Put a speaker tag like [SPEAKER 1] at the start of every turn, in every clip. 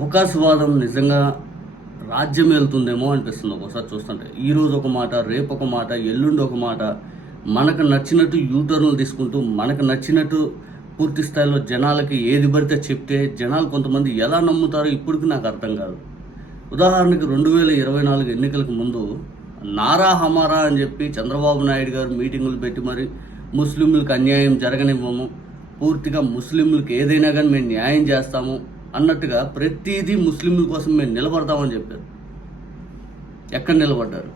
[SPEAKER 1] అవకాశవాదం నిజంగా రాజ్యం వెళ్తుందేమో అనిపిస్తుంది ఒకసారి చూస్తుంటే. ఈ రోజు ఒక మాట రేపు ఒక మాట ఎల్లుండి ఒక మాట. మనకు నచ్చినట్టు యూటర్న్లు తీసుకుంటూ మనకు నచ్చినట్టు పూర్తి స్థాయిలో జనాలకి ఏది పడితే చెప్తే జనాలు కొంతమంది ఎలా నమ్ముతారో ఇప్పటికి నాకు అర్థం కాదు. ఉదాహరణకి రెండు వేల ఇరవై నాలుగు ఎన్నికలకు ముందు నారా హమారా అని చెప్పి చంద్రబాబు నాయుడు గారు మీటింగులు పెట్టి మరి ముస్లింలకు అన్యాయం జరగనివ్వము. పూర్తిగా ముస్లింలకు ఏదైనా కానీ మేము న్యాయం చేస్తాము. అన్నట్టుగా ప్రతిదీ ముస్లింల కోసం మేము నిలబడతామని చెప్పారు. ఎక్కడ నిలబడ్డారు?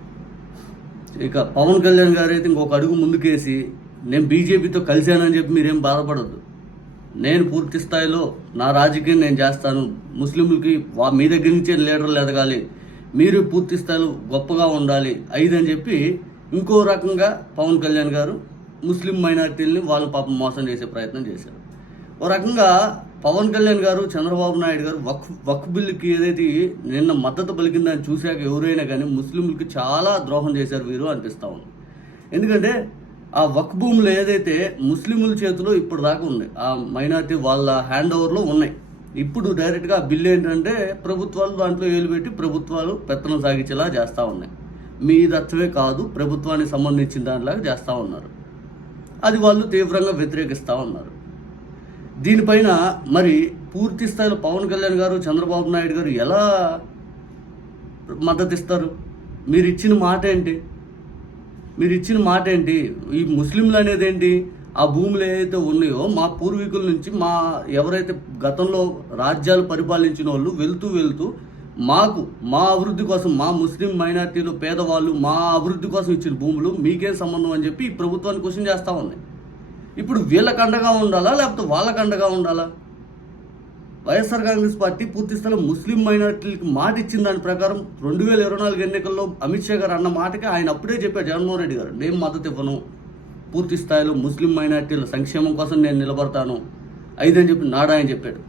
[SPEAKER 1] ఇక పవన్ కళ్యాణ్ గారు అయితే ఇంకొక అడుగు ముందుకేసి నేను బీజేపీతో కలిశానని చెప్పి మీరేం బాధపడద్దు. నేను పూర్తి స్థాయిలో నా రాజకీయం నేను చేస్తాను. ముస్లింలకి వా మీ దగ్గర నుంచే లీడర్లు ఎదగాలి. మీరు పూర్తి స్థాయిలో గొప్పగా ఉండాలి. అయిదని చెప్పి ఇంకో రకంగా పవన్ కళ్యాణ్ గారు ముస్లిం మైనార్టీలని వాళ్ళు పాపం మోసం చేసే ప్రయత్నం చేశారు. ఓ రకంగా పవన్ కళ్యాణ్ గారు చంద్రబాబు నాయుడు గారు వక్ వక్ బిల్లుకి ఏదైతే నిన్న మద్దతు పలికిందని చూశాక ఎవరైనా కానీ ముస్లింలకు చాలా ద్రోహం చేశారు వీరు అనిపిస్తూ ఉంది. ఎందుకంటే ఆ వక్ భూములు ఏదైతే ముస్లింల చేతిలో ఇప్పుడు దాకా ఉంది ఆ మైనార్టీ వాళ్ళ హ్యాండ్ ఓవర్లో ఉన్నాయి. ఇప్పుడు డైరెక్ట్గా ఆ బిల్లు ఏంటంటే ప్రభుత్వాలు దాంట్లో ఏలు పెట్టి ప్రభుత్వాలు పెత్తనం సాగించేలా చేస్తూ ఉన్నాయి. మీ దత్తమే కాదు ప్రభుత్వానికి సంబంధించిన దానిలాగా చేస్తూ ఉన్నారు. అది వాళ్ళు తీవ్రంగా వ్యతిరేకిస్తూ ఉన్నారు. దీనిపైన మరి పూర్తి స్థాయిలో పవన్ కళ్యాణ్ గారు చంద్రబాబు నాయుడు గారు ఎలా మద్దతు ఇస్తారు మీరు ఇచ్చిన మాట ఏంటి మీరు ఇచ్చిన మాట ఏంటి ఈ ముస్లింలు అనేది ఏంటి ఆ భూములు ఏదైతే ఉన్నాయో మా పూర్వీకుల నుంచి మా ఎవరైతే గతంలో రాజ్యాలు పరిపాలించిన వాళ్ళు వెళ్తూ వెళ్తూ మాకు మా అభివృద్ధి కోసం మా ముస్లిం మైనార్టీలు పేదవాళ్ళు మా అభివృద్ధి కోసం ఇచ్చిన భూములు మీకేం సంబంధం అని చెప్పి ఈ ప్రభుత్వాన్ని క్వశ్చన్ చేస్తూ ఉన్నాయి. ఇప్పుడు వీళ్ళకి అండగా ఉండాలా లేకపోతే వాళ్ళకి అండగా ఉండాలా? వైఎస్ఆర్ కాంగ్రెస్ పార్టీ పూర్తి స్థలం ముస్లిం మైనార్టీలకు మాట ఇచ్చిన దాని ప్రకారం రెండు వేల ఇరవై నాలుగు ఎన్నికల్లో అమిత్ షా గారు అన్న మాటకి ఆయన అప్పుడే చెప్పారు జగన్మోహన్ రెడ్డి గారు నేను మద్దతు ఇవ్వను. పూర్తి స్థాయిలో ముస్లిం మైనార్టీల సంక్షేమం కోసం నేను నిలబడతాను. ఐదు అని చెప్పి నాడా అని చెప్పాడు.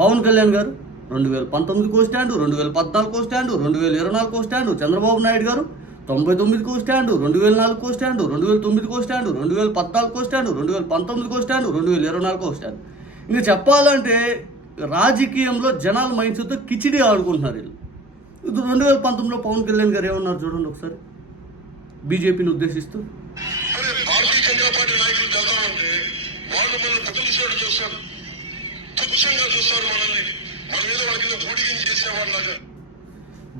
[SPEAKER 1] పవన్ కళ్యాణ్ గారు రెండు వేల పంతొమ్మిదికో స్టాండు రెండు వేల పద్నాలుగుకో స్టాండు రెండు వేల ఇరవై నాలుగుకో స్టాండు చంద్రబాబు నాయుడు గారు తొంభై తొమ్మిదికో స్టాండు రెండు వేల నాలుగుకో స్టాండు రెండు వేల తొమ్మిదికో స్టాండు రెండు వేల పద్నాలుగుకో స్టాండు రెండు వేల పంతొమ్మిదికో స్టాండు రెండు వేల ఇరవై నాలుగుకో స్టాండు. ఇంకా చెప్పాలంటే రాజకీయంలో జనాల మైండ్స్తో కిచిడి ఆడుకుంటున్నారు వీళ్ళు. ఇది రెండు వేల పంతొమ్మిదిలో పవన్ కళ్యాణ్ గారు ఏమన్నారు చూడండి ఒకసారి? బీజేపీని ఉద్దేశిస్తూ.
[SPEAKER 2] అరే పార్టీ చూస్తారు. చూస్తారు మనల్ని. మన మీద వాళ్ళ కింద పోటీ చేసేవాళ్ళగా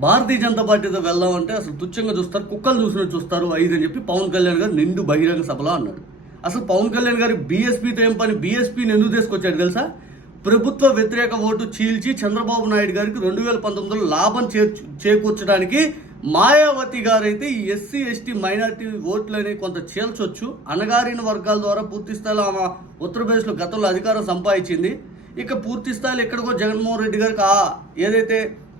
[SPEAKER 1] భారతీయ జనతా పార్టీతో వెళ్దామంటే అసలు తుచ్చంగా చూస్తారు కుక్కలు చూసినట్టు చూస్తారు ఐదు అని చెప్పి పవన్ కళ్యాణ్ గారు నిండు బహిరంగ సభలో అన్నాడు అసలు పవన్ కళ్యాణ్ గారు బీఎస్పీతో ఏం పని? బీఎస్పీని ఎందుకు తీసుకొచ్చాడు తెలుసా? ప్రభుత్వ వ్యతిరేక ఓటు చీల్చి చంద్రబాబు నాయుడు గారికి రెండు వేల పంతొమ్మిదిలో లాభం చేర్చు చేకూర్చడానికి మాయావతి గారైతే ఈ ఎస్సీ ఎస్టీ మైనార్టీ ఓట్లని కొంత చేల్చొచ్చు అణగారిన వర్గాల ద్వారా పూర్తి స్థాయిలో ఆమె ఉత్తరప్రదేశ్లో గతంలో అధికారం సంపాదించింది. ఇక పూర్తి స్థాయిలో ఎక్కడికో జగన్మోహన్ రెడ్డి గారికి ఆ ఏదైతే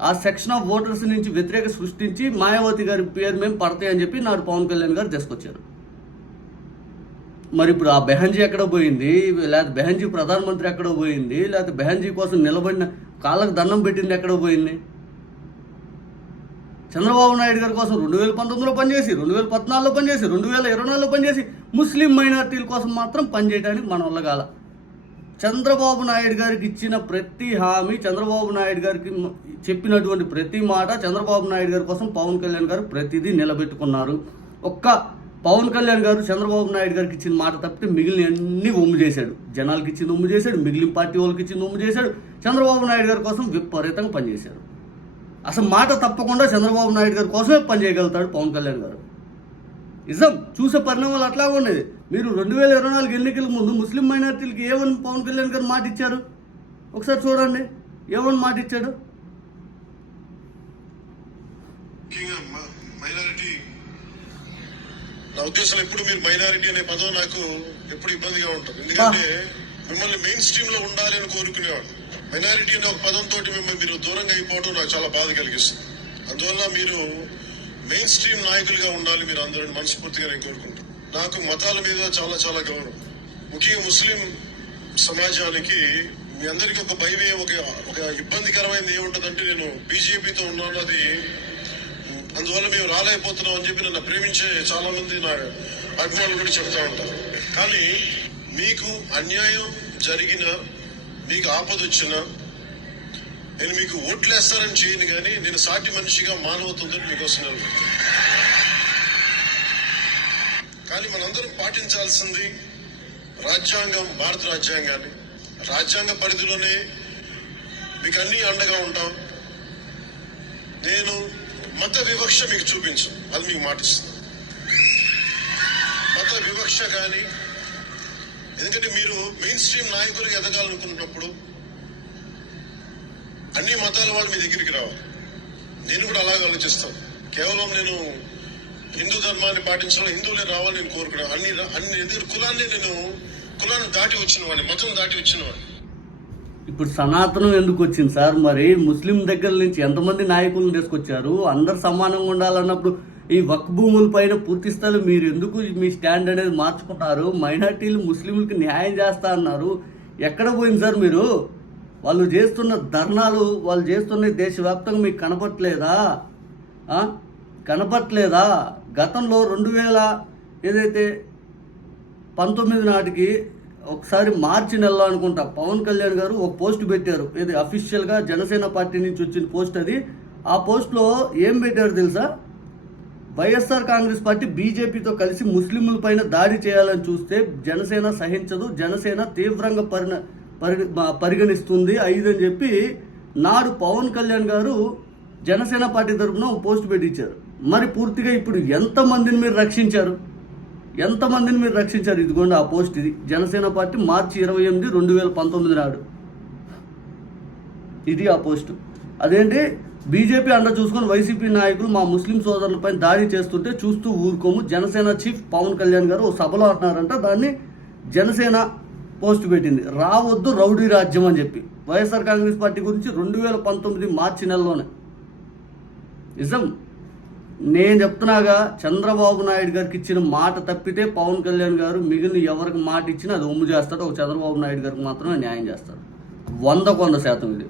[SPEAKER 1] ఆ సెక్షన్ ఆఫ్ ఓటర్స్ నుంచి వ్యతిరేక సృష్టించి మాయావతి గారి పేరు మేము పడతాయని చెప్పి నాడు పవన్ కళ్యాణ్ గారు తీసుకొచ్చారు. మరి ఇప్పుడు ఆ బెహంజీ ఎక్కడ పోయింది? లేకపోతే బెహంజీ ప్రధానమంత్రి ఎక్కడ పోయింది? లేకపోతే బెహంజీ కోసం నిలబడిన కాళ్ళకు దండం పెట్టింది ఎక్కడ పోయింది? చంద్రబాబు నాయుడు గారి కోసం రెండు వేల పంతొమ్మిదిలో పనిచేసి రెండు వేల పద్నాలుగులో పనిచేసి రెండు వేల ఇరవై నాలుగులో పనిచేసి ముస్లిం మైనార్టీల కోసం మాత్రం పనిచేయడానికి మన వల్ల కాల. చంద్రబాబు నాయుడు గారికి ఇచ్చిన ప్రతి హామీ చంద్రబాబు నాయుడు గారికి చెప్పినటువంటి ప్రతి మాట చంద్రబాబు నాయుడు గారి కోసం పవన్ కళ్యాణ్ గారు ప్రతిదీ నిలబెట్టుకున్నారు. ఒక్క పవన్ కళ్యాణ్ గారు చంద్రబాబు నాయుడు గారికి ఇచ్చిన మాట తప్పితే మిగిలిన అన్ని ఒమ్ము చేశాడు. జనాలకి ఇచ్చింది ఒమ్ము చేశాడు మిగిలిన పార్టీ వాళ్ళకి ఇచ్చింది ఒమ్ము చేశాడు చంద్రబాబు నాయుడు గారి కోసం విపరీతంగా పనిచేశాడు. అసలు మాట తప్పకుండా చంద్రబాబు నాయుడు గారి కోసమే పనిచేయగలుగుతాడు పవన్ కళ్యాణ్ గారు. నిజం. చూసే పరిణామాలు అట్లాగే ఉండేది. మీరు రెండు వేల ఇరవై నాలుగు ఎన్నికల ముందు ముస్లిం మైనార్టీలకి ఏమని పవన్ కళ్యాణ్ గారు మాట ఇచ్చారు. ఒకసారి చూడండి. ఏమని మాట ఇచ్చాడు.
[SPEAKER 2] నా ఉద్దేశం ఎప్పుడు మీరు మైనారిటీ అనే పదం నాకు ఎప్పుడు ఇబ్బందిగా ఉంటుంది. ఎందుకంటే మిమ్మల్ని మెయిన్ స్ట్రీమ్లో ఉండాలి అని కోరుకునేవాడు మైనారిటీ అనే ఒక పదంతో మిమ్మల్ని మీరు దూరంగా అయిపోవడం నాకు చాలా బాధ కలిగిస్తుంది. అందువల్ల మీరు మెయిన్ స్ట్రీమ్ నాయకులుగా ఉండాలి మీరు అందరూ మనస్ఫూర్తిగా నేను కోరుకుంటాను నాకు మతాల మీద చాలా చాలా గౌరవం. ముఖ్యంగా ముస్లిం సమాజానికి మీ అందరికీ ఒక భయమే ఒక ఒక ఇబ్బందికరమైనది ఏముంటుందంటే నేను బీజేపీతో ఉన్నాను అది అందువల్ల మేము రాలేకపోతున్నాం అని చెప్పి నన్ను ప్రేమించే చాలా మంది నా అభిమానులు కూడా చెప్తా ఉంటారు. కానీ మీకు అన్యాయం జరిగిన మీకు ఆపద వచ్చినా నేను మీకు ఓట్లు ఓట్లేస్తారని చేయను కానీ నేను సాటి మనిషిగా మానవుతుందని మీకోసం నిలబడతాను. కానీ మనందరం పాటించాల్సింది రాజ్యాంగం భారత రాజ్యాంగాన్ని. రాజ్యాంగ పరిధిలోనే మీకు అన్ని అండగా ఉంటాం. నేను మత వివక్ష మీకు చూపించు. అది మీకు మాటిస్తాను మత వివక్ష కానీ ఎందుకంటే మీరు మెయిన్ స్ట్రీమ్ నాయకులు ఎదగాలనుకున్నప్పుడు అన్ని మతాల వాళ్ళు మీ దగ్గరికి రావాలి. నేను కూడా అలాగే ఆలోచిస్తాను. కేవలం నేను హిందూ ధర్మాన్ని పాటించడం హిందువులే రావాలని నేను కోరుకున్నాను అన్ని అన్ని ఎందుకంటే కులాన్ని నేను కులాన్ని దాటి వచ్చిన వాడిని మతం దాటి వచ్చిన వాడిని.
[SPEAKER 1] ఇప్పుడు సనాతనం ఎందుకు వచ్చింది సార్? మరి ముస్లిం దగ్గర నుంచి ఎంతమంది నాయకులను తీసుకొచ్చారు? అందరు సమానంగా ఉండాలన్నప్పుడు ఈ వక్ భూముల పైన పూర్తి స్థాయిలో మీరు ఎందుకు మీ స్టాండ్ అనేది మార్చుకుంటారు? మైనార్టీలు ముస్లింలకు న్యాయం చేస్తా అన్నారు. ఎక్కడ పోయింది సార్ మీరు? వాళ్ళు చేస్తున్న ధర్నాలు వాళ్ళు చేస్తున్న దేశవ్యాప్తంగా మీకు కనపట్లేదా? కనపట్లేదా? గతంలో రెండు వేల ఏదైతే పంతొమ్మిది నాటికి ఒకసారి మార్చి నెలలో అనుకుంటా పవన్ కళ్యాణ్ గారు ఒక పోస్ట్ పెట్టారు. ఇది అఫీషియల్గా జనసేన పార్టీ నుంచి వచ్చిన పోస్ట్ అది. ఆ పోస్ట్లో ఏం పెట్టారు తెలుసా? వైఎస్ఆర్ కాంగ్రెస్ పార్టీ బీజేపీతో కలిసి ముస్లింల పైన దాడి చేయాలని చూస్తే జనసేన సహించదు జనసేన తీవ్రంగా పరిణ పరి పరిగణిస్తుంది. అని చెప్పి నాడు పవన్ కళ్యాణ్ గారు జనసేన పార్టీ తరఫున ఒక పోస్ట్ పెట్టించారు మరి పూర్తిగా ఇప్పుడు ఎంతమందిని మీరు రక్షించారు? ఎంతమందిని మీరు రక్షించారు? ఇదిగోండి ఆ పోస్ట్ ఇది. జనసేన పార్టీ మార్చి ఇరవై ఎనిమిది రెండు వేల పంతొమ్మిది నాడు. ఇది ఆ పోస్టు. అదేంటి? బీజేపీ అండ చూసుకొని వైసీపీ నాయకులు మా ముస్లిం సోదరులపై దాడి చేస్తుంటే చూస్తూ ఊరుకోము. జనసేన చీఫ్ పవన్ కళ్యాణ్ గారు ఓ సభలో అంటున్నారంట. దాన్ని జనసేన పోస్ట్ పెట్టింది. రావద్దు రౌడీ రాజ్యం అని చెప్పి. వైఎస్ఆర్ కాంగ్రెస్ పార్టీ గురించి రెండు వేల పంతొమ్మిది మార్చి నెలలోనే. నిజం? నేను చెప్తున్నాగా చంద్రబాబు నాయుడు గారికి ఇచ్చిన మాట తప్పితే పవన్ కళ్యాణ్ గారు మిగిలిన ఎవరికి మాట ఇచ్చినా అది ఒమ్ము చేస్తాడు ఒక చంద్రబాబు నాయుడు గారికి మాత్రమే న్యాయం చేస్తాడు. వందకు వంద శాతం ఇది.